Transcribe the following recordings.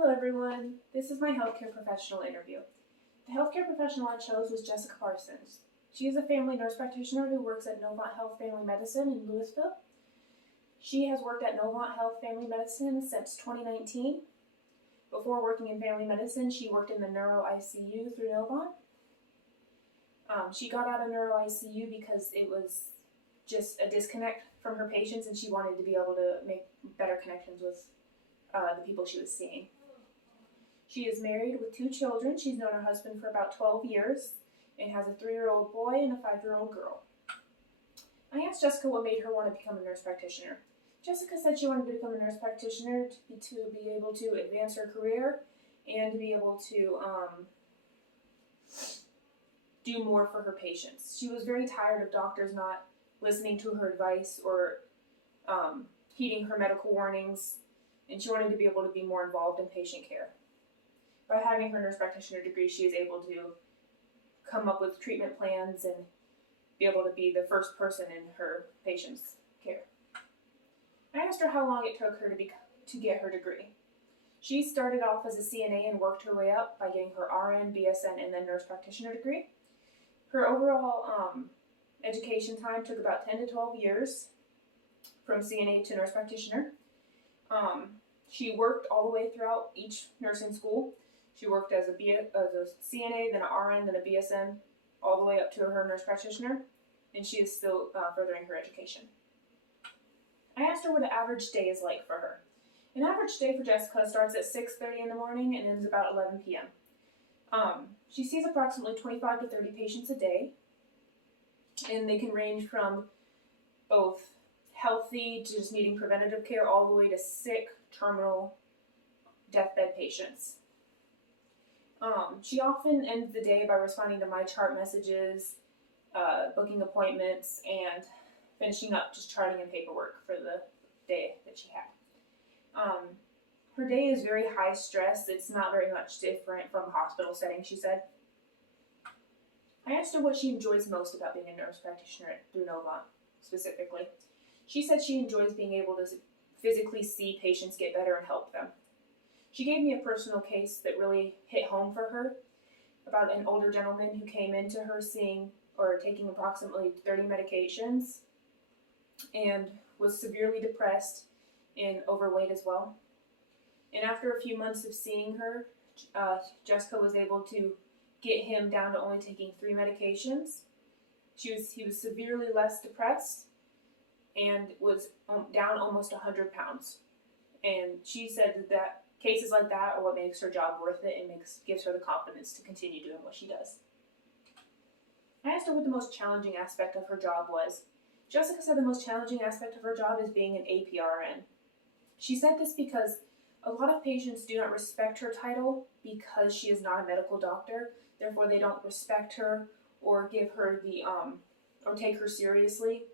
Hello everyone, this is my healthcare professional interview. The healthcare professional I chose was Jessica Parsons. She is a family nurse practitioner who works at Novant Health Family Medicine in Louisville. She has worked at Novant Health Family Medicine since 2019. Before working in family medicine, she worked in the neuro ICU through Novant. She got out of neuro ICU because it was just a disconnect from her patients and she wanted to be able to make better connections with the people she was seeing. She is married with 2 children. She's known her husband for about 12 years and has a 3-year-old boy and a 5-year-old girl. I asked Jessica what made her want to become a nurse practitioner. Jessica said she wanted to become a nurse practitioner to be able to advance her career and to be able to do more for her patients. She was very tired of doctors not listening to her advice or heeding her medical warnings, and she wanted to be able to be more involved in patient care. By having her nurse practitioner degree, she is able to come up with treatment plans and be able to be the first person in her patient's care. I asked her how long it took her to get her degree. She started off as a CNA and worked her way up by getting her RN, BSN, and then nurse practitioner degree. Her overall education time took about 10 to 12 years from CNA to nurse practitioner. She worked all the way throughout each nursing school. She worked as a CNA, then an RN, then a BSN, all the way up to her nurse practitioner, and she is still furthering her education. I asked her what an average day is like for her. An average day for Jessica starts at 6:30 in the morning and ends about 11 p.m. She sees approximately 25 to 30 patients a day, and they can range from both healthy to just needing preventative care all the way to sick, terminal, deathbed patients. She often ends the day by responding to my chart messages, booking appointments, and finishing up just charting and paperwork for the day that she had. Her day is very high stress. It's not very much different from a hospital setting, she said. I asked her what she enjoys most about being a nurse practitioner through Novant, specifically. She said she enjoys being able to physically see patients get better and help them. She gave me a personal case that really hit home for her about an older gentleman who came into her taking approximately 30 medications and was severely depressed and overweight as well. And after a few months of seeing her, Jessica was able to get him down to only taking 3 medications. He was severely less depressed and was down almost 100 pounds. And she said that cases like that are what makes her job worth it and gives her the confidence to continue doing what she does. I asked her what the most challenging aspect of her job was. Jessica said the most challenging aspect of her job is being an APRN. She said this because a lot of patients do not respect her title because she is not a medical doctor. Therefore, they don't respect her or give her or take her seriously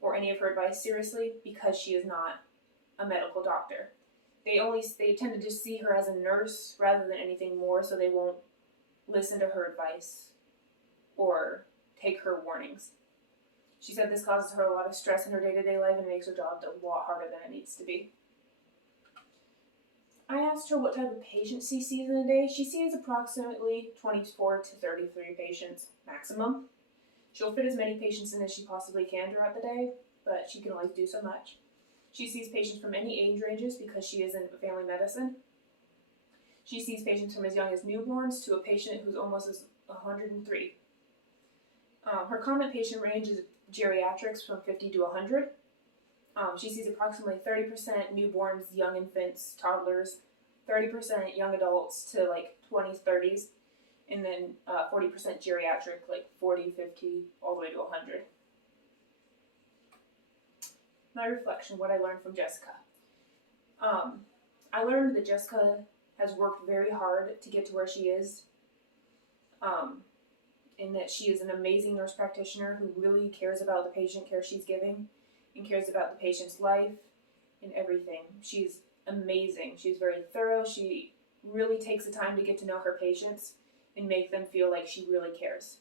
or any of her advice seriously because she is not a medical doctor. They tend to just see her as a nurse rather than anything more, so they won't listen to her advice or take her warnings. She said this causes her a lot of stress in her day-to-day life and makes her job a lot harder than it needs to be. I asked her what type of patients she sees in a day. She sees approximately 24 to 33 patients maximum. She'll fit as many patients in as she possibly can throughout the day, but she can only do so much. She sees patients from any age ranges because she is in family medicine. She sees patients from as young as newborns to a patient who's almost 103. Her common patient range is geriatrics from 50 to 100. She sees approximately 30% newborns, young infants, toddlers, 30% young adults to like 20s, 30s, and then 40% geriatric, like 40, 50, all the way to 100. My reflection, what I learned from Jessica. I learned that Jessica has worked very hard to get to where she is, and that she is an amazing nurse practitioner who really cares about the patient care she's giving and cares about the patient's life and everything. She's amazing. She's very thorough. She really takes the time to get to know her patients and make them feel like she really cares.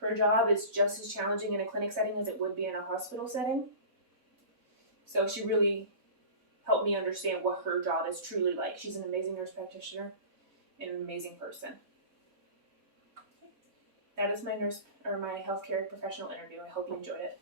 Her job is just as challenging in a clinic setting as it would be in a hospital setting. So she really help me understand what her job is truly like. She's an amazing nurse practitioner and an amazing person. That is my healthcare professional interview. I hope you enjoyed it.